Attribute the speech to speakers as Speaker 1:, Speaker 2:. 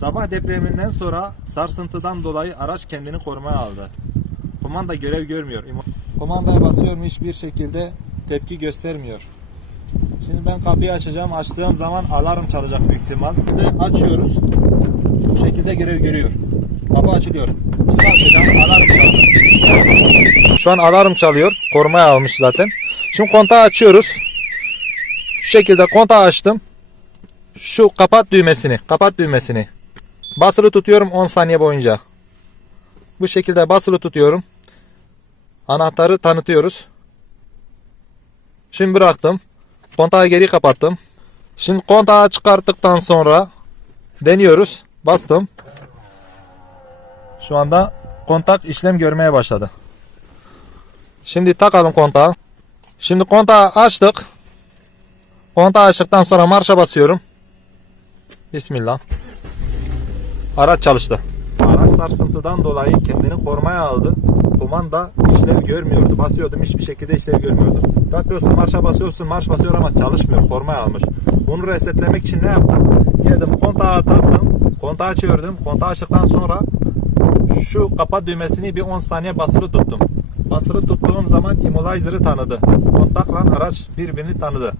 Speaker 1: Sabah depreminden sonra sarsıntıdan dolayı araç kendini korumaya aldı. Kumanda görev görmüyor. Kumandaya basıyorum hiçbir şekilde tepki göstermiyor. Şimdi ben kapıyı açacağım. Açtığım zaman alarm çalacak büyük ihtimal. Şimdi açıyoruz. Bu şekilde görev görüyor. Kapı açılıyor. Şimdi açacağım. Alarm çaldı. Şu an alarm çalıyor. Korumaya almış zaten. Şimdi kontağı açıyoruz. Şu şekilde kontağı açtım. Şu kapat düğmesini, kapat düğmesini. Basılı tutuyorum 10 saniye boyunca. Bu şekilde basılı tutuyorum. Anahtarı tanıtıyoruz. Şimdi bıraktım. Kontağı geri kapattım. Şimdi kontağı çıkarttıktan sonra deniyoruz. Bastım. Şu anda kontak işlem görmeye başladı. Şimdi takalım kontağı. Şimdi kontağı açtık. Kontağı açtıktan sonra marşa basıyorum. Bismillah. Araç çalıştı. Araç sarsıntıdan dolayı kendini korumaya aldı. Kumanda işlev görmüyordu. Basıyordum hiçbir şekilde işlev görmüyordu. Takıyorsun marşa basıyorsun marş basıyor ama çalışmıyor. Korumaya almış. Bunu resetlemek için ne yaptım? Geldim kontağı taktım. Kontağı çevirdim. Kontağı açtıktan sonra şu kapat düğmesini bir 10 saniye basılı tuttum. Basılı tuttuğum zaman immobilizer'ı tanıdı. Kontakla araç birbirini tanıdı.